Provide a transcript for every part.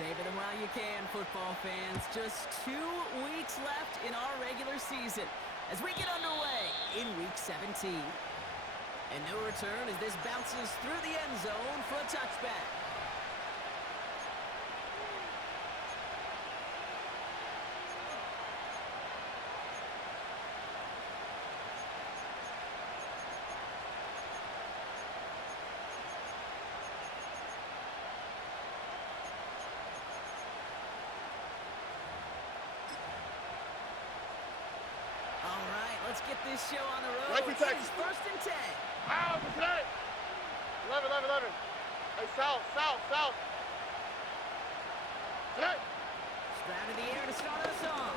Savor them while you can, football fans. Just 2 weeks left in our regular season as we get underway in Week 17. And no return as this bounces through the end zone for a touchback. Let's get this show on the road. It's first and 10. Ow, today. 11. Hey, south. Today. Stroud in the air to start us off.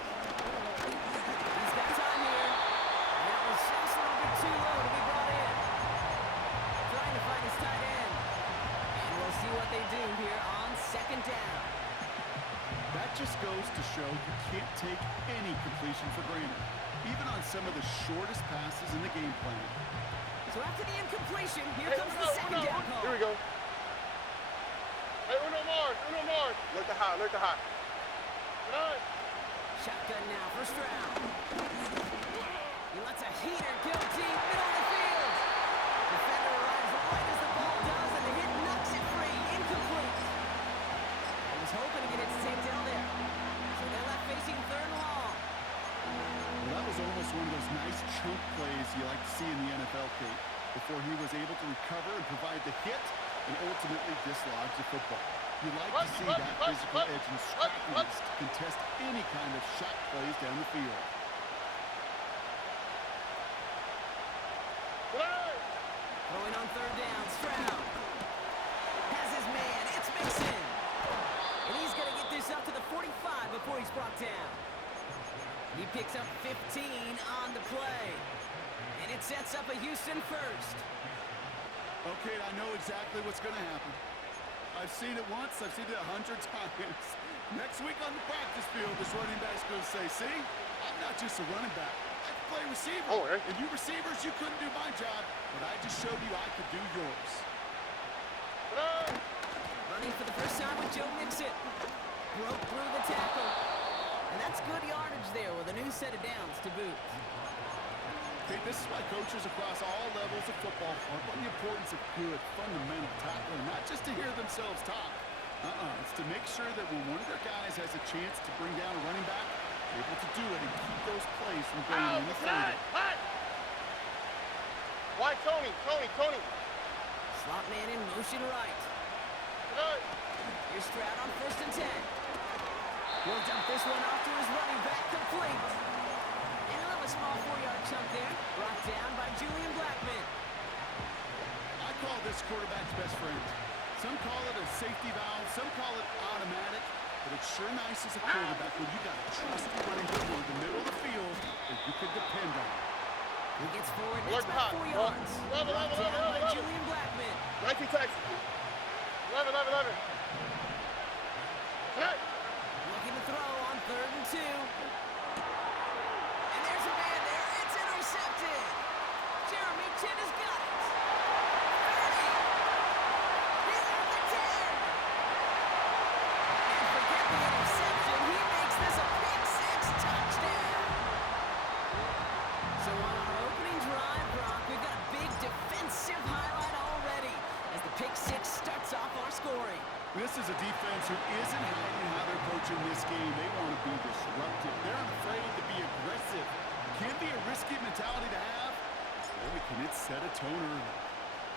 He's got time here. And that was just a little bit too low to be brought in. Trying to find his tight end. And we'll see what they do here on second down. That just goes to show you can't take any completion for granted, even on some of the shortest passes in the game plan. So after the incompletion, here comes the second down call. Here we go. Hey, Uno Mars. Look to hot. Good. Shotgun now for Stroud. He lets a heater go deep, middle of the field. Defender arrives right as the ball does, and the hit knocks it free. Incomplete. I was hoping to get it taped down there. So they're left facing third and long. Well, that was almost one of those nice chunk plays you like to see in the NFL, Kate, before he was able to recover and provide the hit and ultimately dislodge the football. You like to see that physical edge and scrappiness to contest any kind of shot plays down the field. Throwing on third down, Stroud has his man. It's Mixon. And he's going to get this up to the 45 before he's brought down. He picks up 15 on the play. And it sets up a Houston first. Okay, I know exactly what's going to happen. I've seen it once, I've seen it 100 times. Next week on the practice field, this running back's going to say, see, I'm not just a running back. I can play receiver. Oh, right. And you receivers, you couldn't do my job, but I just showed you I could do yours. Running for the first time with Joe Mixon. Broke through the tackle. And that's good yardage there with a new set of downs to boot. Okay, this is why coaches across all levels of football harp on the importance of good, fundamental tackling, not just to hear themselves talk. It's to make sure that when one of their guys has a chance to bring down a running back, they're able to do it and keep those plays from going any further. Why, Tony? Slot man in motion right. Here's Stroud on first and 10. He'll dump this one off to his running back, complete. And he'll have a small 4-yard chunk there, brought down by Julian Blackman. I call this quarterback's best friend. Some call it a safety valve, some call it automatic, but it's sure nice as a quarterback when you got a trusty running back in the middle of the field that you can depend on. He gets forward, that's about 4 yards. Brought down by Julian Blackman. 19 Texas. 11. Looking to throw on third and 2. And there's a man there. It's intercepted. Jeremy Chin has got it. 30. He's at the 10. And forget the interception. He makes this a pick-6 touchdown. So on our opening drive, Brock, we've got a big defensive highlight already as the pick-6 starts off our scoring. This is a defense who isn't hiding how they're approaching this game. They want to be disruptive. They're unafraid to be aggressive. Can be a risky mentality to have. Boy, can it set a tone early.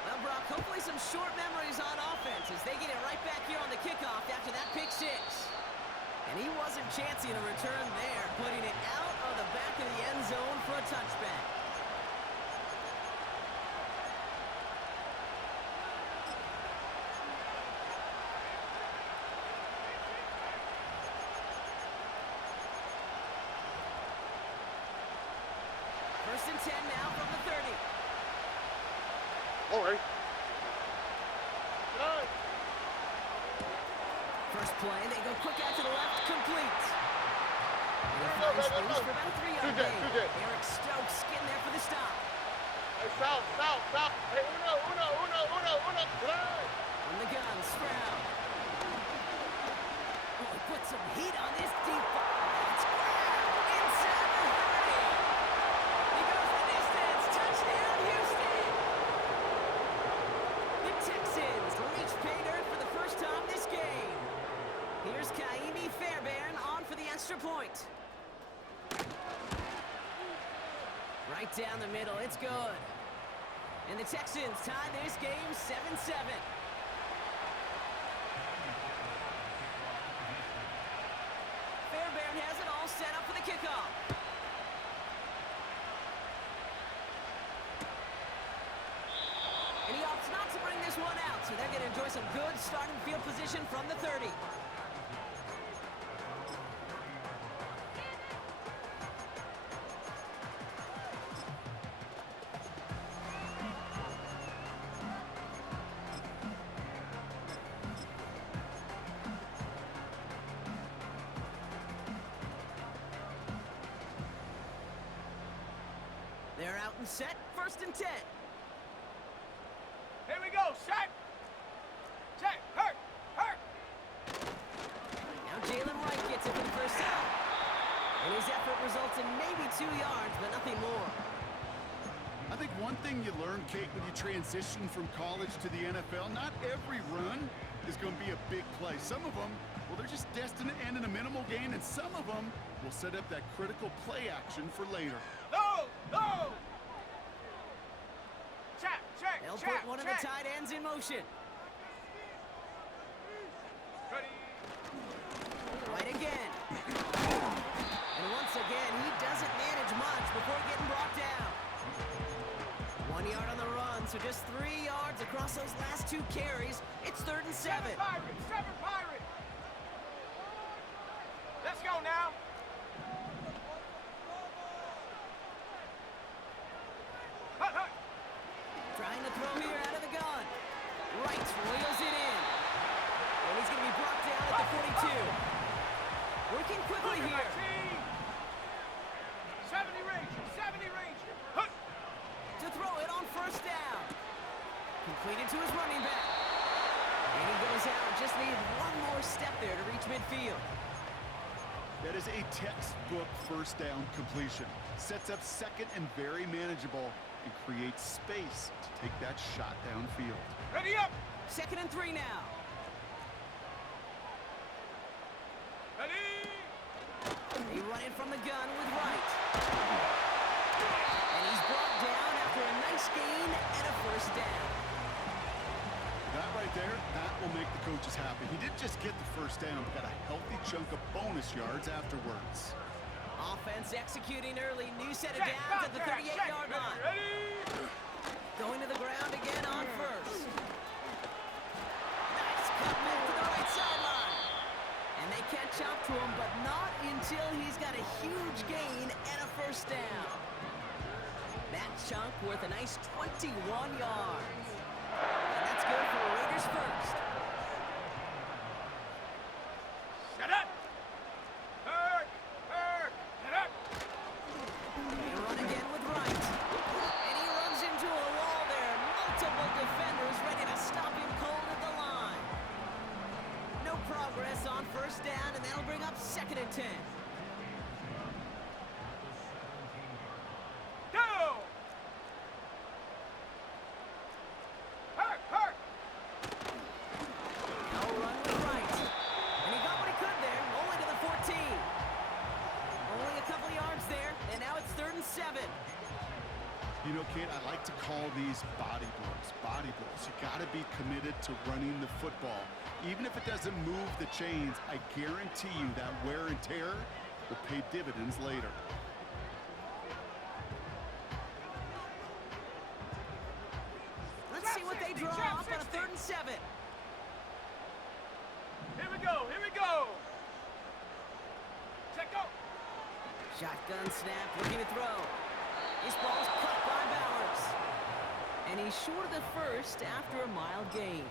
Well, Brock, hopefully some short memories on offense as they get it right back here on the kickoff after that pick-6. And he wasn't chancing a return there, putting it out of the back of the end zone for a touchback. First and 10 now from the 30. All right. First play, they go quick out to the left, complete. And they find space for about a 3-yard gain. Eric Stokes getting there for the stop. Hey, south. Hey, Uno. From the gun, Stroud. put some heat on this deep ball. It's grabbed inside the 30. He goes the distance. Touchdown, Houston. The Texans reach pay dirt for the first time this game. Here's Kaimi Fairbairn on for the extra point. Right down the middle. It's good. And the Texans tie this game 7-7. Fairbairn has it all set up for the kickoff. And he opts not to bring this one out, so they're going to enjoy some good starting field position from the 30. They're out and set, 1st and 10. Here we go, set. Set, hurt. Now Jalen Wright gets it for the first down. And his effort results in maybe 2 yards, but nothing more. I think one thing you learn, Kate, when you transition from college to the NFL, not every run is going to be a big play. Some of them, well, they're just destined to end in a minimal gain, and some of them will set up that critical play action for later. No! Check. They'll put one of the tight ends in motion. Ready. Right again. And once again, he doesn't manage much before getting brought down. 1 yard on the run, so just 3 yards across those last 2 carries. It's 3rd and 7. 7 Pirates. Let's go now. Hut. Trying to throw here out of the gun. Wright reels it in. And he's going to be brought down at the 42. Working quickly here. 70 range. Hut. To throw it on 1st down. Completed to his running back. And he goes out. Just needed one more step there to reach midfield. That is a textbook 1st down completion. Sets up 2nd and very manageable and creates space to take that shot downfield. Ready up. 2nd and 3 now. Ready. He running from the gun with Wright. And he's brought down after a nice gain and a 1st down. That right there, that will make the coaches happy. He didn't just get the 1st down, but got a healthy chunk of bonus yards afterwards. Offense executing early. New set of downs at the 38-yard line. Ready. Going to the ground again on 1st. Nice cut back to the right sideline. And they catch up to him, but not until he's got a huge gain and a 1st down. That chunk worth a nice 21 yards. And that's good for Raiders 1st. Shut up. Hurt. Shut up. They run again with Wright. And he runs into a wall there. Multiple defenders ready to stop him cold at the line. No progress on 1st down, and that'll bring up 2nd and 10. Go. Hurt. Now run with Wright. And he got what he could there, only to the 14. Only a couple yards there, and now it's 3rd and 7. You know, Kate, I like to call these body blows. Body blows. You got to be committed to running the football. Even if it doesn't move the chains, I guarantee you that wear and tear will pay dividends later. Let's see what they draw up on a 3rd and 7. Here we go. Check out. Shotgun snap, looking to throw. This ball's cut by Bowers. And he's short of the 1st after a mild gain.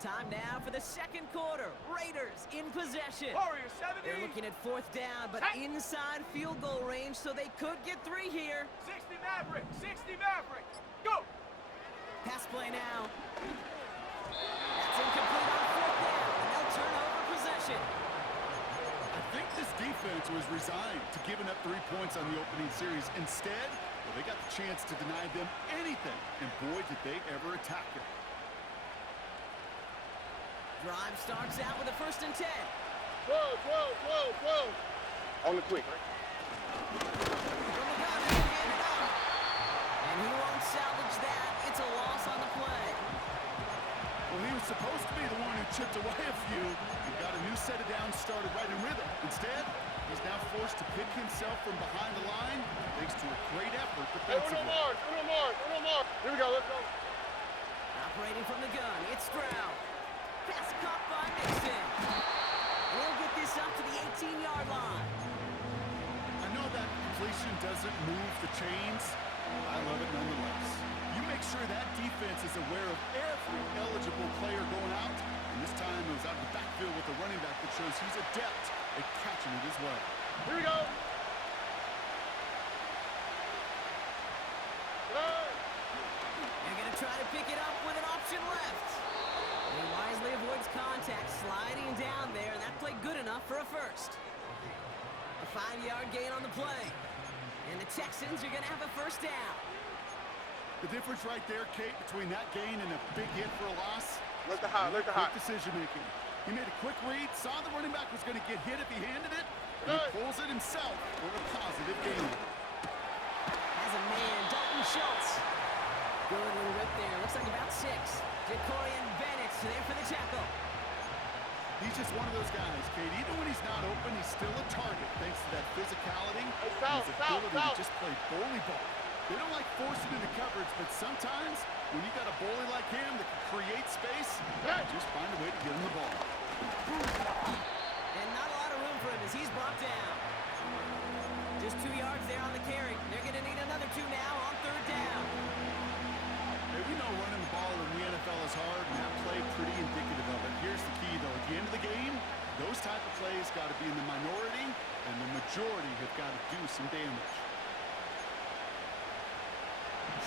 Time now for the second quarter. Raiders in possession. Warriors 70. They're looking at fourth down, but inside field goal range, so they could get 3 here. 60 Maverick. 60 Maverick. Go. Pass play now. That's incomplete on fourth down, and they'll turn over possession. I think this defense was resigned to giving up 3 points on the opening series. Instead, well, they got the chance to deny them anything, and boy, did they ever attack it. Drive starts out with a 1st and 10. 12. On the quick, right? From the gun, he'll hand it off. And he won't salvage that. It's a loss on the play. Well, he was supposed to be the one who chipped away a few and got a new set of downs started right in rhythm. Instead, he's now forced to pick himself from behind the line thanks to a great effort defensively. Uno Mars. Here we go, let's go. Operating from the gun, it's Stroud. Pass caught by Mixon. We'll get this up to the 18-yard line. I know that completion doesn't move the chains. I love it nonetheless. You make sure that defense is aware of every eligible player going out. And this time it was out of the backfield with a running back that shows he's adept at catching it as well. Here we go. They're going to try to pick it up with an option left. He wisely avoids contact, sliding down there, and that played good enough for a first. A 5-yard gain on the play. And the Texans are going to have a 1st down. The difference right there, Kate, between that gain and a big hit for a loss. Look the high. Quick decision making. He made a quick read, saw the running back was going to get hit if he handed it, and he pulls it himself for a positive gain. Has a man, Dalton Schultz. Good little whip there. Looks like about 6. Jacorian Bennett there for the tackle. He's just one of those guys, Kate. Even when he's not open, he's still a target thanks to that physicality and his ability to just play bully ball. They don't like forcing into coverage, but sometimes when you got a bully like him that can create space, just find a way to get him the ball. And not a lot of room for him as he's brought down. Just 2 yards there on the carry. They're going to need another 2 now on 3rd down. Hey, we know running the ball in the NFL is hard, and that play pretty indicative of it. Here's the key, though. At the end of the game, those type of plays got to be in the minority, and the majority have got to do some damage.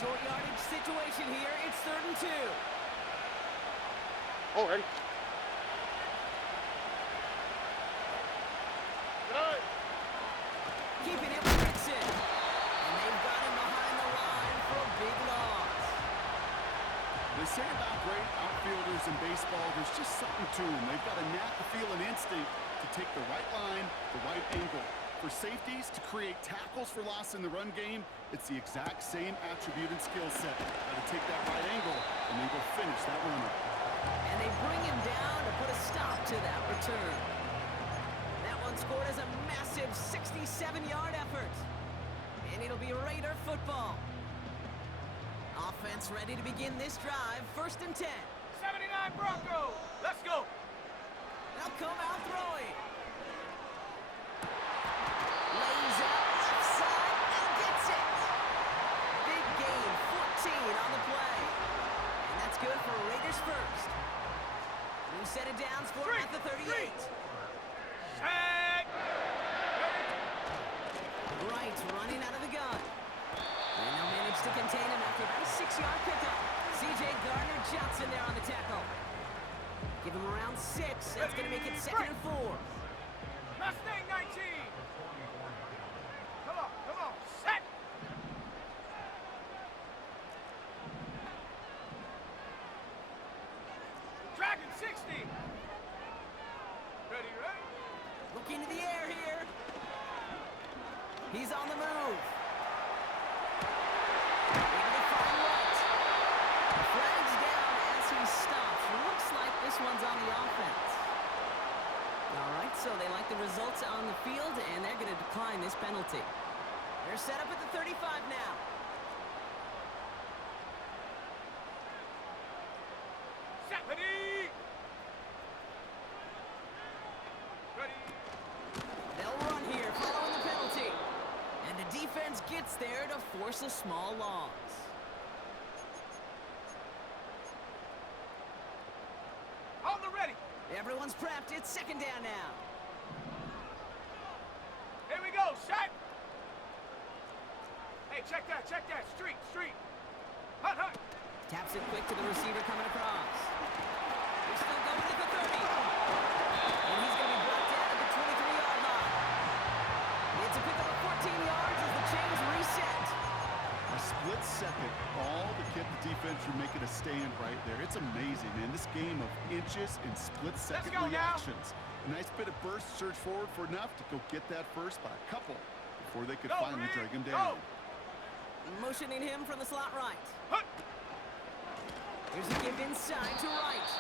Short yardage situation here. It's 3rd and 2. Oh, ready. Keeping it with Mixon. And they've got him behind the line for a big loss. They say about great outfielders in baseball, there's just something to them. They've got a knack, a feel, an instinct to take the right line, the right angle. For safeties to create tackles for loss in the run game, it's the exact same attribute and skill set. Got to take that right angle and then go finish that runner. And they bring him down to put a stop to that return. That one scored as a massive 67-yard effort. And it'll be Raider football. Offense ready to begin this drive. 1st and 10. 79 Broncos. Let's go. They'll come out throwing. Lays out left side and gets it. Big gain, 14 on the play. And that's good for Raiders first. New set of downs for him at the 38. Shaq. Wright running out of the gun. And they'll manage to contain him after about a 6-yard pickup. C.J. Gardner-Johnson there on the tackle. Give him around 6. That's going to make it 2nd and 4. Mustang 19. Come on. Set. Dragon 60. Ready? Looking to the air here. He's on the move. Able to find Wright. Flags down as he stops. Looks like this one's on the offense. All right, so they like the results on the field, and they're going to decline this penalty. They're set up at the 35 now. Set. Ready. They'll run here following the penalty. And the defense gets there to force a small loss. Everyone's prepped. It's second down now. Here we go, set. Hey, check that, street. Hut. Taps it quick to the receiver coming across. They're still going at the 30. And he's going to be brought down at the 23-yard line. It's a pickup of 14 yards as the chains reset. A split second, all to get the defense from making a stand right there. It's amazing, man. This game of inches and split-second reactions. A nice bit of burst, surge forward for enough to go get that first by a couple before they could finally drag him down. Motioning him from the slot right. Hut. Here's a give inside to right.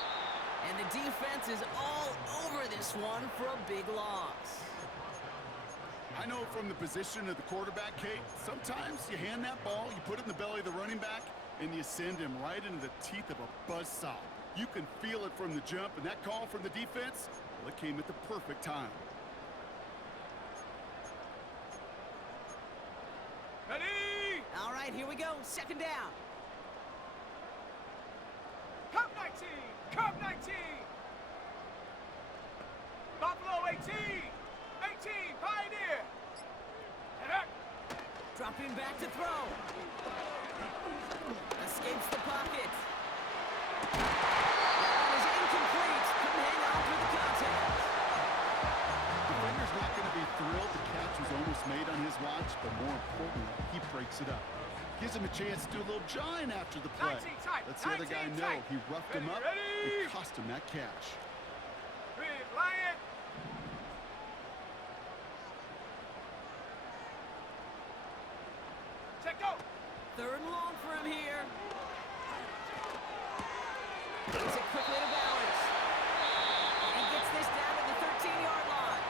And the defense is all over this one for a big loss. I know from the position of the quarterback, Kate, sometimes you hand that ball, you put it in the belly of the running back, and you send him right into the teeth of a buzzsaw. You can feel it from the jump, and that call from the defense, well, it came at the perfect time. Ready? All right, here we go. Second down. Cup 19. Buffalo 18. Pioneer. Dropping back to throw. Escapes the pocket. That one is incomplete. Couldn't hang on through the contact. Defender's not going to be thrilled the catch was almost made on his watch, but more importantly, he breaks it up. Gives him a chance to do a little jawing after the play. Lets the other guy know he roughed him up. It cost him that catch. Big Lion. Check go. Third and long for him here. Takes it quickly to balance. And he gets this down to the 13-yard line.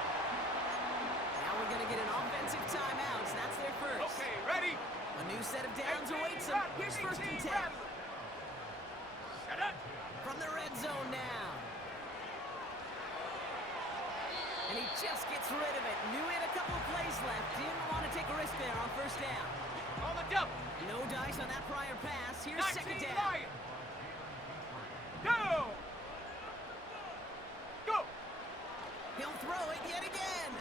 Now we're going to get an offensive timeout. So that's their first. Okay, ready? A new set of downs awaits them. Here's first and 10. Shut up. From the red zone now. And he just gets rid of it. Knew he had a couple of plays left. Didn't want to take a risk there on first down. On the double. No dice on that prior pass. Here's 19 second down. Lion. Go. Go. He'll throw it yet again.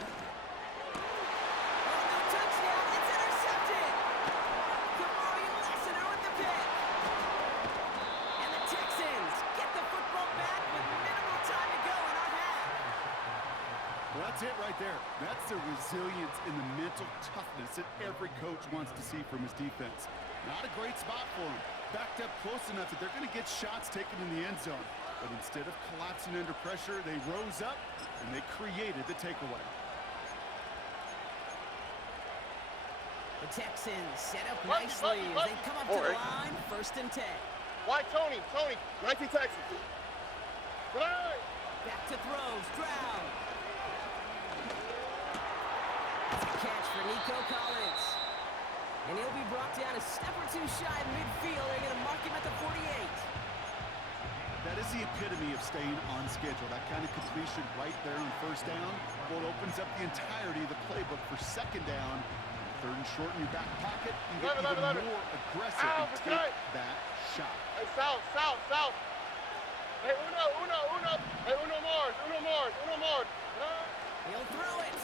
Oh, no touchdown. It's intercepted. Kamari Lassiter with the pick. And the Texans get the football back with minimal time to go in our half. Well, that's it right there. That's the resilience and the mental toughness that every coach wants to see from his defense. Not a great spot for him. Backed up close enough that they're going to get shots taken in the end zone. But instead of collapsing under pressure, they rose up and they created the takeaway. The Texans set up nicely as they come up to the line, first and 10. Why Tony? 19 Texans. Right. Back to throw, Stroud. That's a catch for Nico Collins. And he'll be brought down a step or two shy of midfield. They're going to mark him at the 48. That is the epitome of staying on schedule. That kind of completion right there on first down. Well, it opens up the entirety of the playbook for second down. Third and short in your back pocket. You get even more aggressive and take that shot. Hey, south. Hey, uno. Hey, uno Mars. He'll throw it.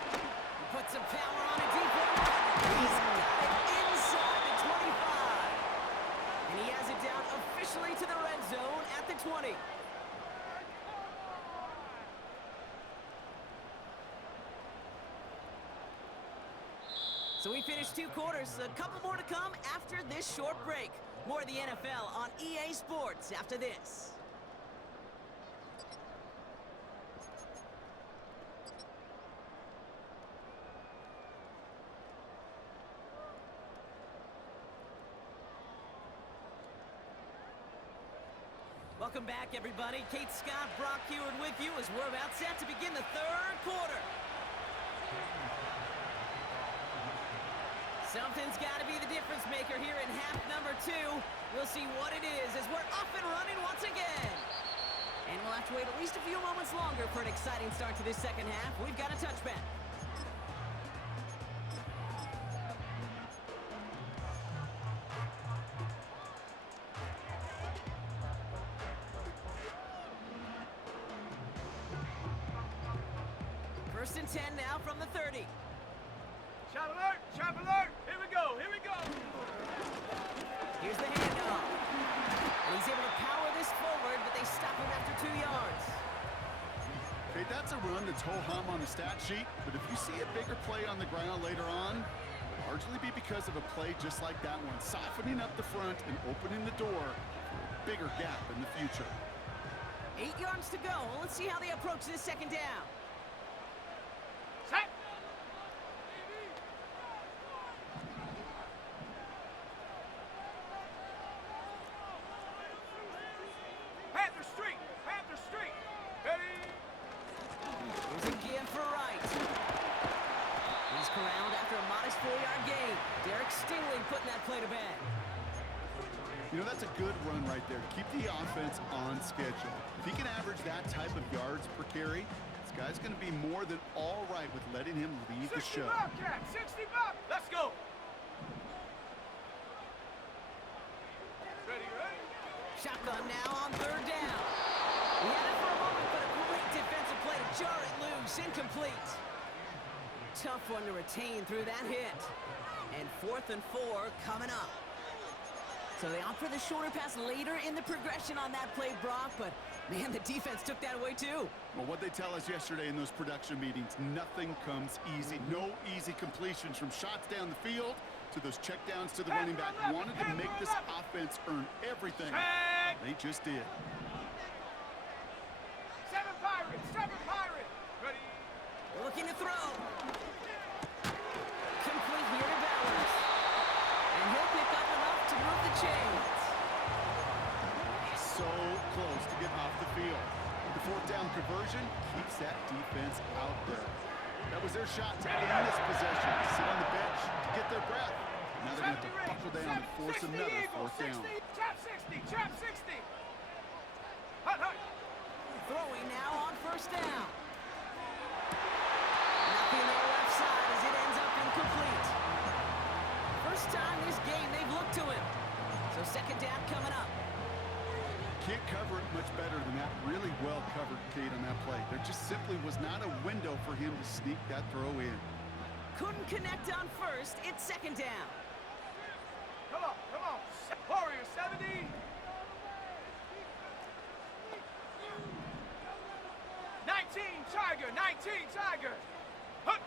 He puts some power on it deep. He's got it inside the 25. And he has it down officially to the red zone at the 20. So we finished 2 quarters. A couple more to come after this short break. More of the NFL on EA Sports after this. Welcome back, everybody. Kate Scott, Brock Heward with you as we're about set to begin the third quarter. Something's got to be the difference maker here in half number 2. We'll see what it is as we're up and running once again. And we'll have to wait at least a few moments longer for an exciting start to this second half. We've got a touchback. First and 10 now from the 30. Trap alert! Trap alert! Here we go! Here we go! Here's the handoff. And he's able to power this forward, but they stop him after 2 yards. Okay, that's a run that's ho-hum on the stat sheet, but if you see a bigger play on the ground later on, it'll largely be because of a play just like that one, softening up the front and opening the door for a bigger gap in the future. 8 yards to go. Let's see how they approach this second down. Set! Panther Street! Panther Street! Ready? Here's again for Wright. He's corralled after a modest 4-yard gain. Derek Stingley putting that play to bed. You know, that's a good run right there. Keep the offense on schedule. If he can average that type of yards per carry, this guy's going to be more than all right with letting him lead the 60 show. Bobcat! 60 Bob! Let's go! Ready, ready? Shotgun now on third down. He had it for a moment, but a great defensive play to jar it loose. Incomplete. Tough one to retain through that hit. And 4th and 4 coming up. So they opt for the shorter pass later in the progression on that play, Brock, but man, the defense took that away too. Well, what they tell us yesterday in those production meetings, nothing comes easy. No easy completions from shots down the field to those checkdowns to the running back. Wanted to make this offense earn everything. They just did. 7 Pirates! 7 Pirates! Ready? Looking to throw. Complete here to Bowers. And he'll pick up enough to move the chains. So close to getting off the field. The 4th down conversion keeps that defense out there. That was their shot to end this possession. Sit on the bench to get their breath. Now they're going to have to buckle down and force another 4th down. Trap 60! Trap 60! Hut, hut! Throwing now on first down. Nothing there left side as it ends up incomplete. First time this game they've looked to him. So second down coming up. Can't cover it much better than that. Really well covered, Kate, on that play. There just simply was not a window for him to sneak that throw in. Couldn't connect on first. It's second down. Come on, come on! Warrior 70! 19 Tiger! 19 Tiger! Hut!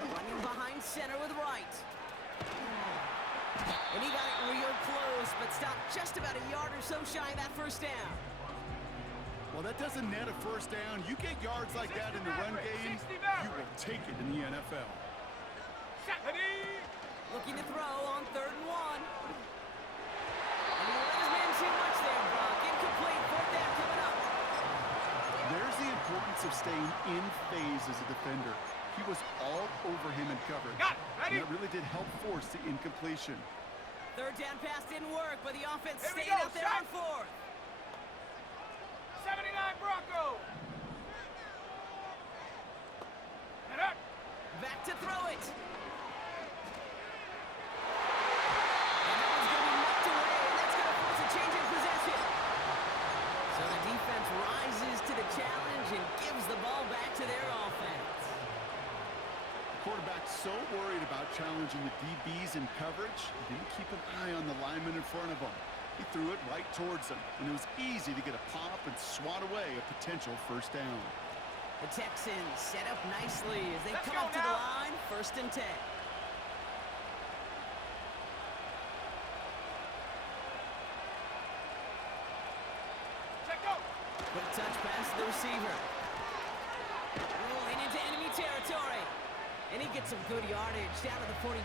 Running behind center with Wright. And he got it real close, but stopped just about a yard or so shy of that first down. Well, that doesn't net a first down. You get yards like that in the run game, you will take it in the NFL. 70! Looking to throw on 3rd and 1. And he let his man too much there, Brock. Incomplete. 4th down coming up. There's the importance of staying in phase as a defender. He was all over him in coverage. Got it. Ready? And that really did help force the incompletion. 3rd down pass didn't work, but the offense Here we stayed go, out there on shot. 4th. 79 Bronco! Head up! Back to throw it. And that one's going to be knocked away, and that's going to force a change in possession. So the defense rises to the challenge and gives the ball back to their offense. The quarterback's so worried about challenging the DBs in coverage, he didn't keep an eye on the lineman in front of him. He threw it right towards him, and it was easy to get a pop and swat away a potential first down. The Texans set up nicely as they Let's come go up to the now. line, 1st and 10. Check go! Quick touch pass to the receiver. Rolling into enemy territory. And he gets some good yardage down to the 42.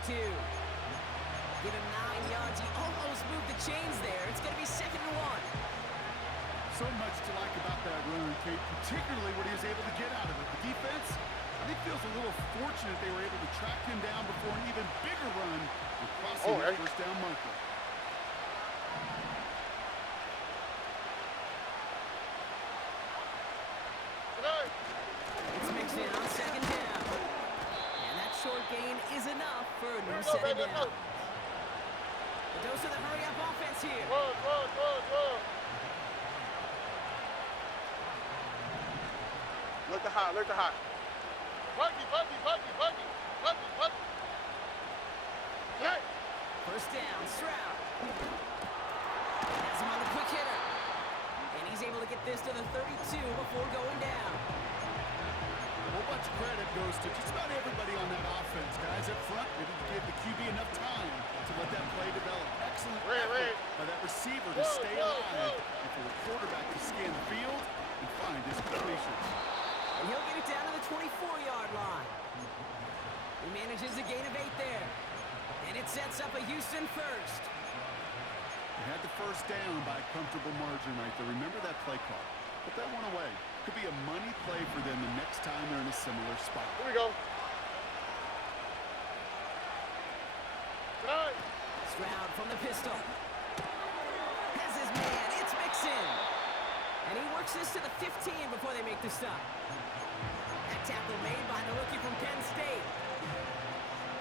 Give him 9 yards. He almost moved the chains there. It's going to be 2nd and 1. So much to like about that run, Kate, particularly what he was able to get out of it. The defense, I think, feels a little fortunate they were able to track him down before an even bigger run with crossing that first down marker. It's mixed in on 2nd down. And that short gain is enough for a new set of down. The dose of the hurry-up offense here. Run! Look to hot, look to hot. Buggy, buggy, buggy, buggy, buggy, buggy. Hey! First down, Stroud. Has him on the quick hitter. And he's able to get this to the 32 before going down. A whole bunch of credit goes to just about everybody on that offense. Guys up front, they didn't give the QB enough time to let that play develop. Excellent effort by that receiver to stay alive and for the quarterback to scan the field and find his completion. And he'll get it down to the 24-yard line. He manages a gain of 8 there. And it sets up a Houston first. They had the first down by a comfortable margin right there. Remember that play call. Put that one away. Could be a money play for them the next time they're in a similar spot. Here we go. Tonight. Stroud from the pistol. Has his man. It's Mixon. And he works this to the 15 before they make the stop. That tackle made by the rookie from Penn State.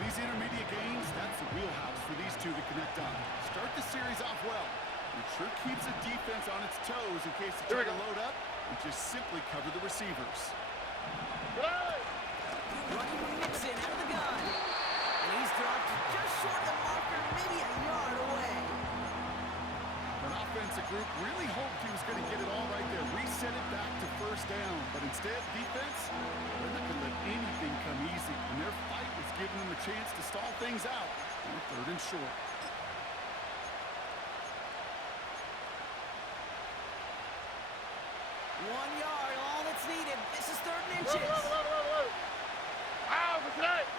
These intermediate games, that's the wheelhouse for these two to connect on. Start the series off well. It sure keeps the defense on its toes in case they try to load up and just simply cover the receivers. Running from Mixon out of the gun. And he's dropped just short of the marker, maybe a yard away. An offensive group really hoped he was going to get it all right there. Reset it back to first down. But instead, defense, they're not going to let anything come easy. And their fight was giving them a chance to stall things out on 3rd and short. One yard, all that's needed. This is 3rd and inches. Wow, for tonight.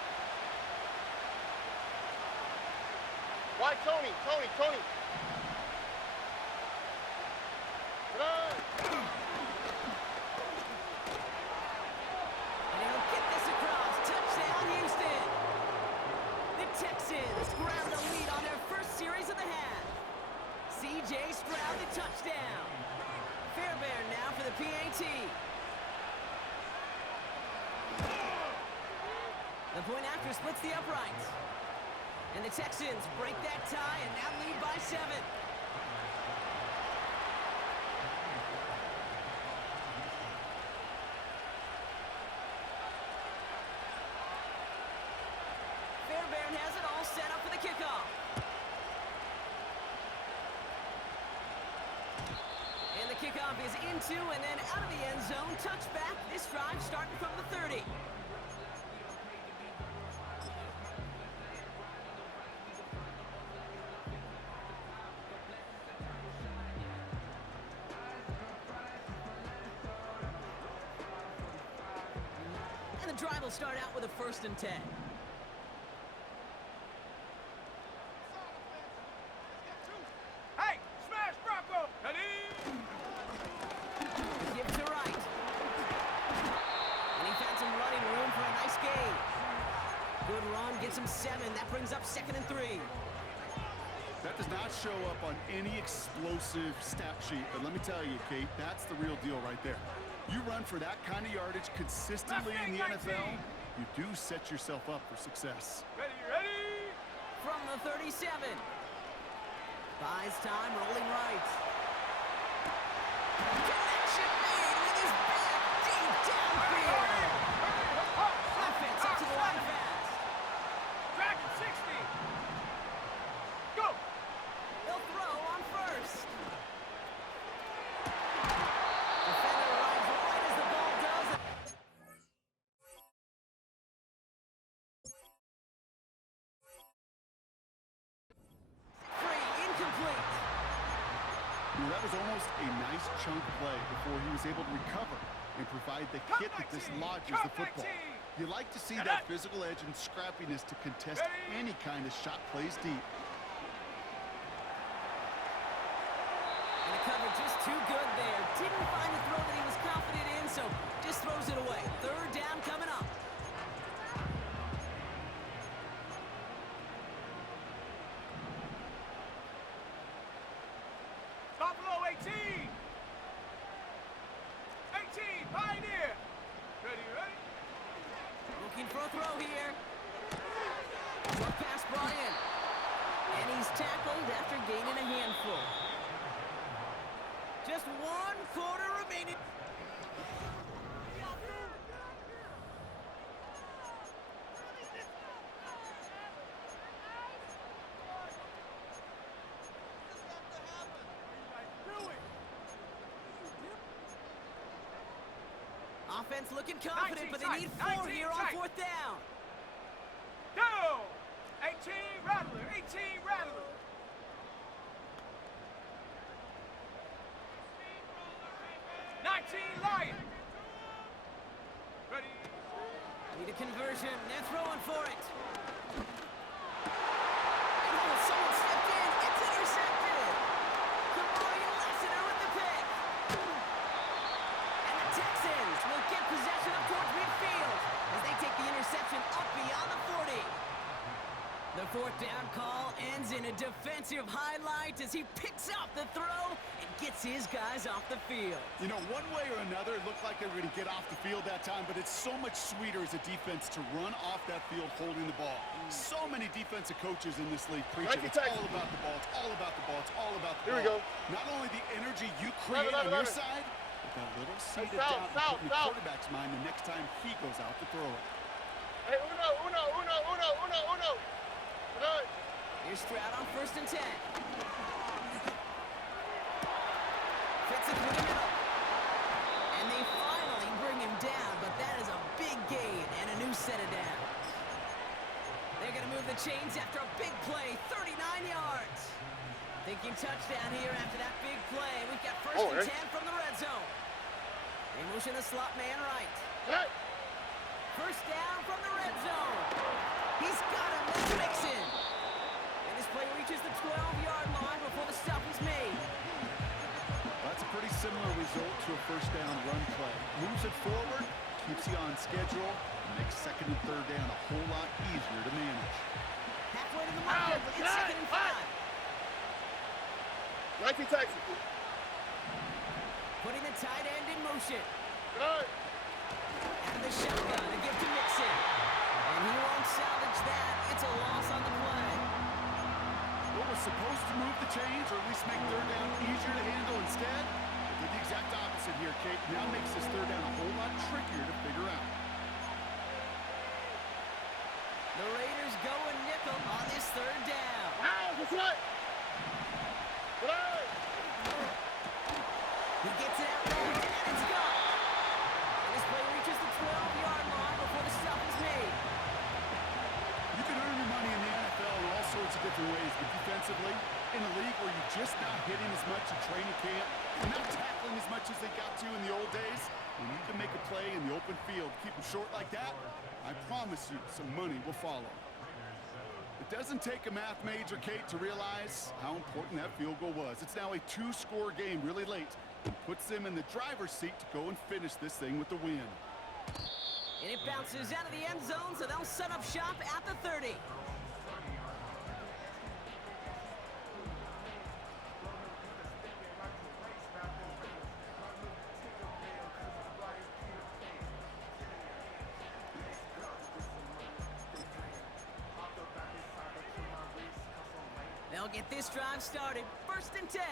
Why Tony? Tony. Tonight. And he'll get this across. Touchdown, Houston. The Texans grab the lead on their first series of the half. C.J. Stroud, the touchdown. Fairbairn now for the PAT. The point after splits the uprights. And the Texans break that tie and now lead by 7. Fairbairn has it all set up for the kickoff. And the kickoff is into and then out of the end zone. Touchback. This drive starting from the 30. And the drive will start out with a 1st and 10. Hey, smash Bronco! Give to right. And he found some running room for a nice gain. Good run, gets him 7. That brings up 2nd and 3. That does not show up on any explosive stat sheet, but let me tell you, Kate, that's the real deal right there. You run for that kind of yardage consistently in the NFL, you do set yourself up for success. Ready? From the 37. Buys time, rolling right. Connection made with his back deep downfield. Offense up to the line fast. Dragon 60. Go! They'll throw on 1st. Defender arrives right as the ball does. Free, incomplete. That was almost a nice chunk play before he was able to recover and provide the hit that dislodges the football. You like to see that physical edge and scrappiness to contest any kind of shot plays deep. And the cover just too good there. Didn't find the throw that he was confident in, so just throws it away. 3rd down coming up. Buffalo 18. 18, Pioneer. Ready? Looking for a throw here. Short pass brought in. And he's tackled after gaining a handful. Just 1 quarter remaining. offense looking confident, 19 but they need 4 here on 4th down. Go! 18 Rattler, 18 Rattler. Lion. Ready. Need a conversion. They're throwing for it. Oh, someone stepped in. It's intercepted. Kamari Lassiter with the pick. And the Texans will get possession up towards midfield as they take the interception up beyond the 40. The 4th down call ends in a defensive highlight as he picks up the throw and gets his guys off the field. You know, one way or another, it looked like they were going to get off the field that time, but it's so much sweeter as a defense to run off that field holding the ball. So many defensive coaches in this league preach it. It's all about the ball. It's all about the ball. It's all about the ball. Here we go. Not only the energy you create on your side, but that little seed of doubt you put in the quarterback's mind the next time he goes out to throw it. Hey, uno. Good. Here's Stroud on 1st and 10. Fits it through the middle. And they finally bring him down, but that is a big gain and a new set of downs. They're going to move the chains after a big play, 39 yards. Thinking touchdown here after that big play. We've got 1st and 10 from the red zone. They motion the slot man right. Hey. 1st down from the red zone. He's got him. That's Mixon. And this play reaches the 12-yard line before the stop is made. That's a pretty similar result to a 1st down run play. Moves it forward, keeps you on schedule, and makes 2nd and 3rd down a whole lot easier to manage. Halfway to the marker. It's 2nd and 5. 19 Texans. Putting the tight end in motion. Good. And the shotgun to give to Mixon. And he won't salvage that. It's a loss on the play. What was supposed to move the chains, or at least make 3rd down easier to handle instead, it did the exact opposite here, Kate. Now makes this 3rd down a whole lot trickier to figure out. The Raiders go a nickel on this 3rd down. That's right. Good. He gets it out there, and it's gone. And this play reaches the 12-yard line before the stop is made. You can earn your money in the NFL in all sorts of different ways, but defensively, in a league where you're just not hitting as much in training camp, not tackling as much as they got to in the old days, when you can make a play in the open field, keep them short like that, I promise you some money will follow. It doesn't take a math major, Kate, to realize how important that field goal was. It's now a 2-score game really late and puts them in the driver's seat to go and finish this thing with the win. And it bounces out of the end zone, so they'll set up shop at the 30. They'll get this drive started. 1st and 10.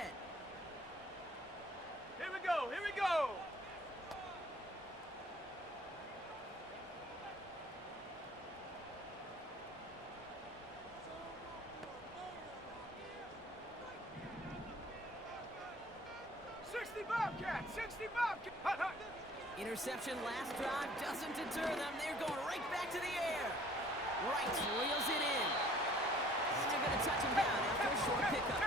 Here we go. Here we go. Bobcat, 60 Bobcat. Hut, hut. Interception last drive doesn't deter them. They're going right back to the air. Wright reels it in. And they're going to touch him down after a short pickup.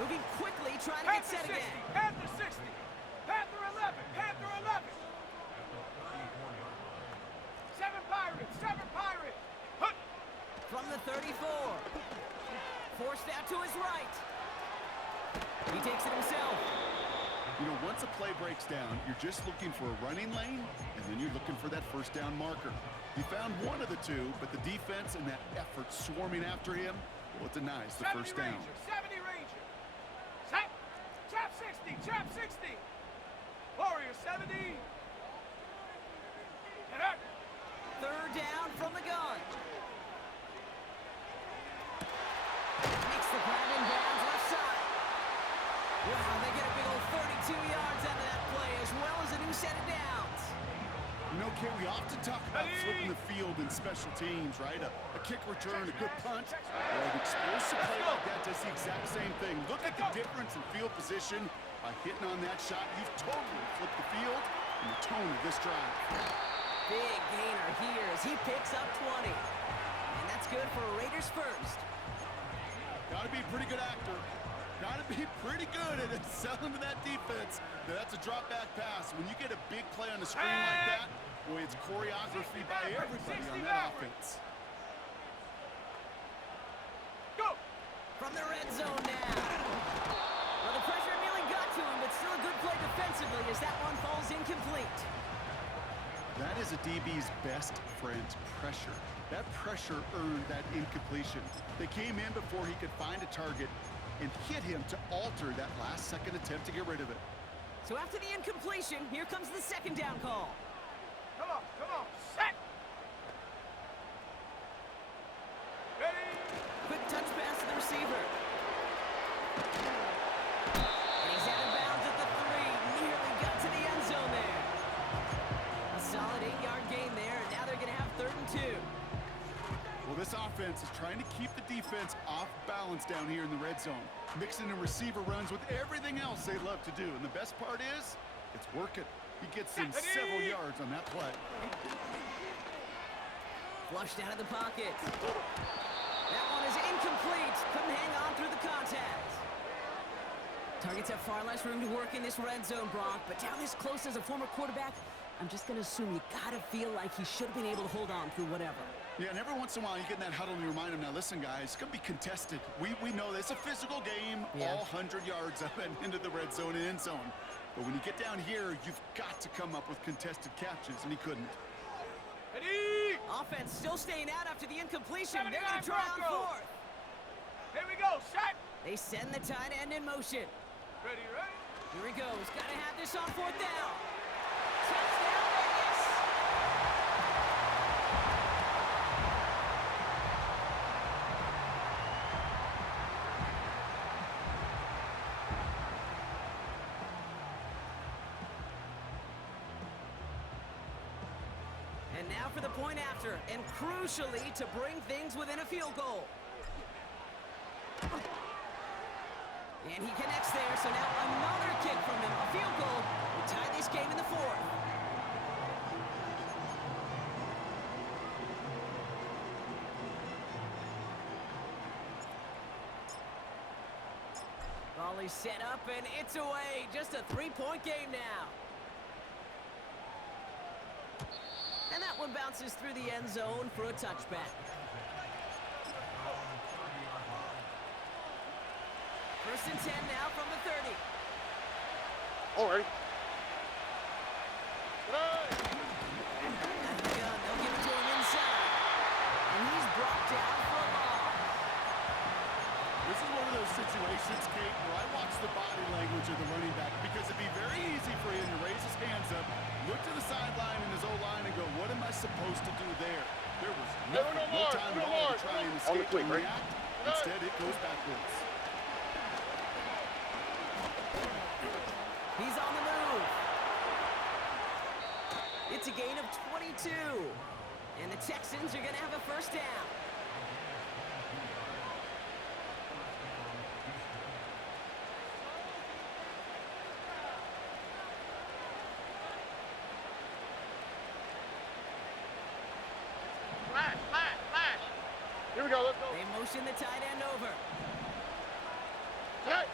Moving quickly, trying to get set again. Panther 60. Panther 11. Panther 11. 7 Pirates. 7 Pirates. Hut. From the 34. Forced out to his right. He takes it himself. You know, once a play breaks down, you're just looking for a running lane, and then you're looking for that 1st down marker. He found one of the two, but the defense and that effort swarming after him, well, it denies the 1st down. 70 Ranger. Chap 60. Chap 60. Warrior 70. Get up. 3rd down from the gun. Makes the grab in bounds left side. Wow, they get a big old 32 yards out of that play, as well as a new set of downs. You know, Kate, we often talk about flipping the field in special teams, right? A kick return, a good punt, or an explosive play like that does the exact same thing. Look at the difference in field position by hitting on that shot. You've totally flipped the field, and and the tone of this drive. Big gainer here as he picks up 20. And that's good for Raiders first. Got to be a pretty good actor. Got to be pretty good at selling to that defense. Now, that's a drop back pass. When you get a big play on the screen like that, boy, it's choreography by everybody on that offense. Go! From the red zone now. Well, the pressure nearly got to him, but still a good play defensively as that one falls incomplete. That is a DB's best friend, pressure. That pressure earned that incompletion. They came in before he could find a target and hit him to alter that last-second attempt to get rid of it. So after the incompletion, here comes the second down call. Come on, set! Ready? Quick touch pass to the receiver. And he's out of bounds at the 3. Nearly got to the end zone there. A solid 8-yard gain there, and now they're going to have 3rd and 2. Well, this offense is trying to keep the defense off balance down here in the red zone, mixing in receiver runs with everything else they love to do. And the best part is, it's working. He gets in several yards on that play. Flushed out of the pocket. That one is incomplete. Couldn't hang on through the contact. Targets have far less room to work in this red zone, Brock, but down this close as a former quarterback, I'm just going to assume you got to feel like he should have been able to hold on through whatever. Yeah, and every once in a while you get in that huddle and you remind him, now listen, guys, it's going to be contested. We know this. It's a physical game, all 100 yards up and into the red zone and end zone. But when you get down here, you've got to come up with contested catches, and he couldn't. Ready? Offense still staying out after the incompletion. 79 They're going to try on Broncos. 4th. Here we go, set! They send the tight end in motion. Ready? Here he goes. Got to have this on 4th down. Touchdown, Vegas. And now for the point after, and crucially to bring things within a field goal. And he connects there, so now another kick from him. A field goal will tie this game in the 4th. Volley set up, and it's away. Just a 3-point game now. And that one bounces through the end zone for a touchback. First and 10 now from the 30. All right. At the gun, they'll give it to him inside. And he's brought down for a loss. This is one of those situations, Kate, where I watch the body language of the running back because it'd be very easy for him to raise his hands up, look to the sideline in his O-line and go, what am I supposed to do there? There was no time at all to try and escape and react. Instead, it goes backwards. He's on the move. It's a gain of 22. And the Texans are going to have a first down. Flash. Here we go, let's go. They motion the tight end over. Hey.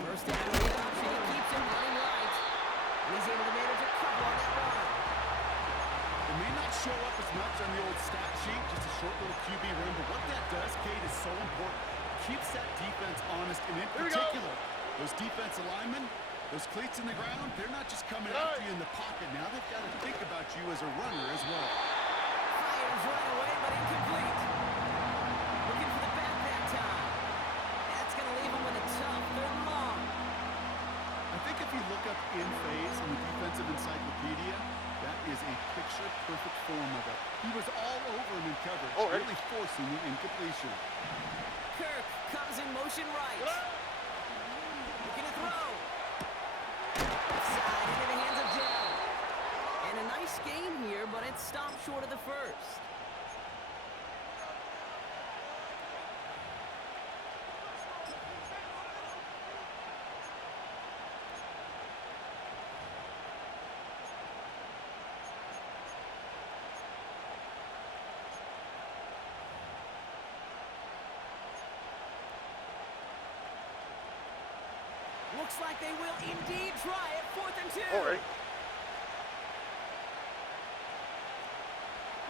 First down read option. He keeps him running right. And he's able to manage a couple on that run. It may not show up as much on the old stat sheet, just a short little QB run, but what that does, Kate, is so important. Keeps that defense honest, and in particular, those defensive linemen, those cleats in the ground, they're not just coming after you in the pocket. Now they've got to think about you as a runner as well. Fires right away, but incomplete. Looking for the back that time. That's going to leave him with a tough 3rd and long. I think if you look up in phase in the defensive encyclopedia, that is a picture-perfect form of it. He was all over him in coverage, really forcing the incompletion. Kirk comes in motion right. Looking to throw. Side into the hands of Dell. And a nice game here, but it stopped short of the first. Looks like they will indeed try it. 4th and 2. All right.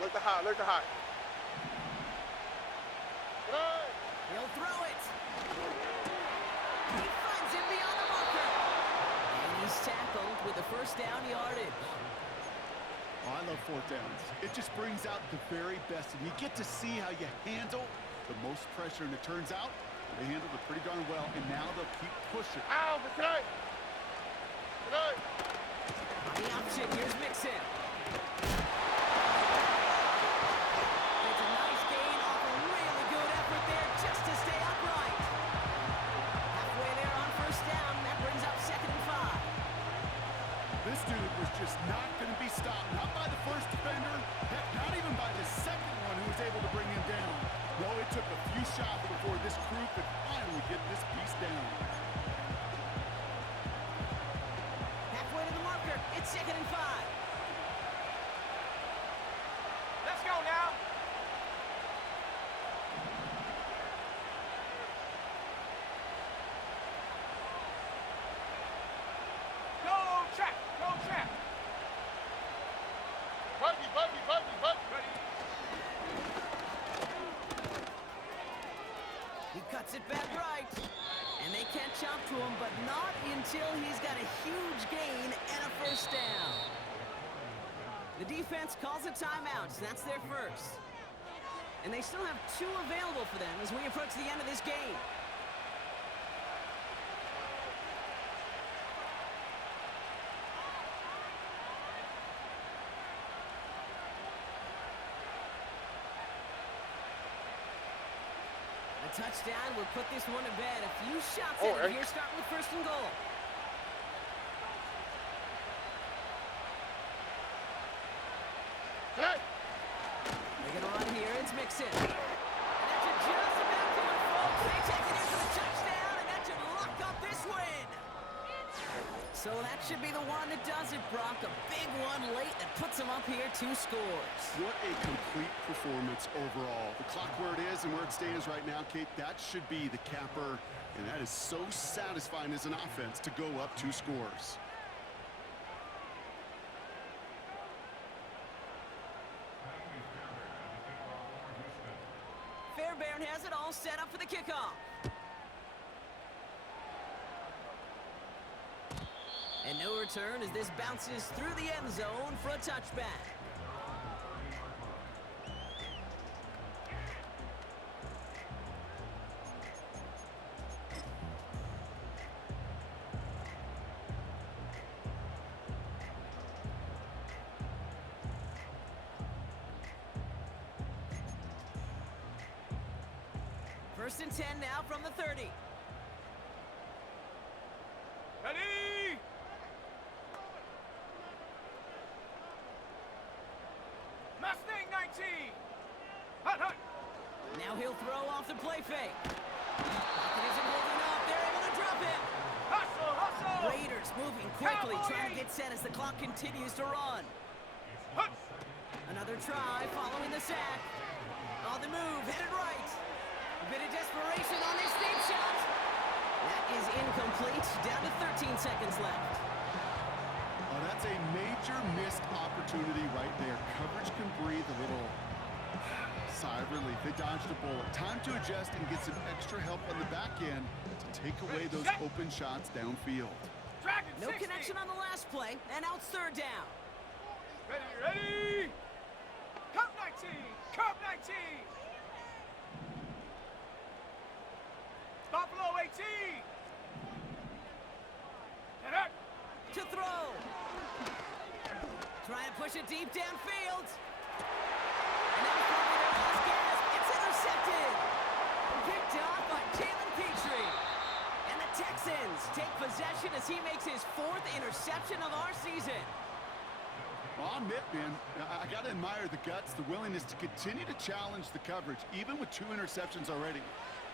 Look the hot, look the hot. Good. He'll throw it. He finds him beyond the marker. And he's tackled with the first down yardage. Oh, I love 4th downs. It just brings out the very best, and you get to see how you handle the most pressure, and it turns out they handled it pretty darn well, and now they'll keep pushing. Ow, good night. Good night. On the option, here's Mixon. It's a nice gain off a really good effort there just to stay upright. Halfway there on 1st down, that brings up 2nd and 5. This dude was just not going to be stopped, not by the first defender, heck, not even by the second one who was able to bring him down. No, it took a few shots before this crew could finally get this piece down. Halfway to the marker, it's 2nd and 5. Let's go now. Go track. Go track. Buggy, buggy, buggy, buggy. Ready. He cuts it back right. And they can't chop to him, but not until he's got a huge gain and a 1st down. The defense calls a timeout, so that's their first. And they still have 2 available for them as we approach the end of this game. A touchdown will put this one to bed. A few shots Oh, at it right. here, starting with 1st and goal. Good night. They're going to run here. It's Mixon. And that should just about do it, folks. They take it in for the touchdown, and that should lock up this win. So that should be the one that does it, Brock. A big one late that puts them up here 2 scores. What a complete performance overall. The clock where it is and where it stands right now, Kate, that should be the capper, and that is so satisfying as an offense to go up 2 scores. Fairbairn has it all set up for the kickoff. And no return as this bounces through the end zone for a touchback. First and 10 now from the 30. Ready. Mustang 19. Hut, hut. Now he'll throw off the play fake. Pocket isn't holding up. They're able to drop him. Hustle, hustle. Raiders moving quickly, Cowboy trying to eight. get set as the clock continues to run. Hut. Another try following the sack. On the move, headed right. A bit of desperation on this deep shot. That is incomplete. Down to 13 seconds left. Oh, that's a major missed opportunity right there. Coverage can breathe a little sigh of relief. They dodged a bullet. Time to adjust and get some extra help on the back end to take away those open shots downfield. Dragon No 60. connection on the last play, and now it's 3rd down. Ready, ready. Cup 19. Cup 19. Buffalo 18. And up. To throw. Trying to push it deep downfield. And that was probably their last gasp. It's intercepted. Picked off by Jalen Petrie. And the Texans take possession as he makes his 4th interception of our season. Well, I'll admit, man, I got to admire the guts, the willingness to continue to challenge the coverage, even with 2 interceptions already.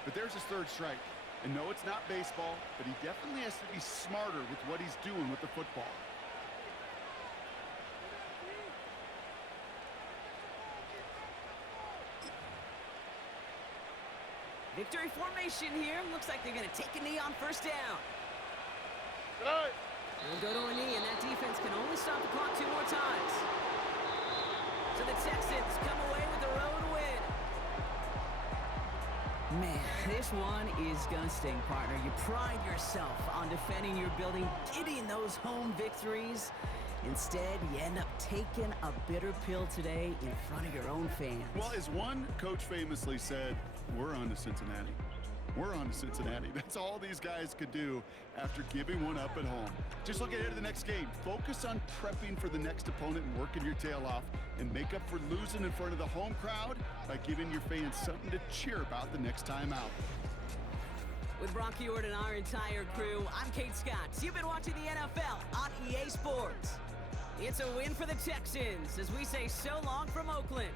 But there's his 3rd strike. And no, it's not baseball, but he definitely has to be smarter with what he's doing with the football. Victory formation here. Looks like they're going to take a knee on 1st down. Good night. We'll go to a knee, and that defense can only stop the clock 2 more times. So the Texans come away with the road win. Man, this one is gonna sting, partner. You pride yourself on defending your building, getting those home victories. Instead, you end up taking a bitter pill today in front of your own fans. Well, as one coach famously said, we're on to Cincinnati. We're on to Cincinnati. That's all these guys could do after giving one up at home. Just look ahead to the next game. Focus on prepping for the next opponent and working your tail off, and make up for losing in front of the home crowd by giving your fans something to cheer about the next time out. With Brock Ewart and our entire crew, I'm Kate Scott. You've been watching the NFL on EA Sports. It's a win for the Texans as we say so long from Oakland.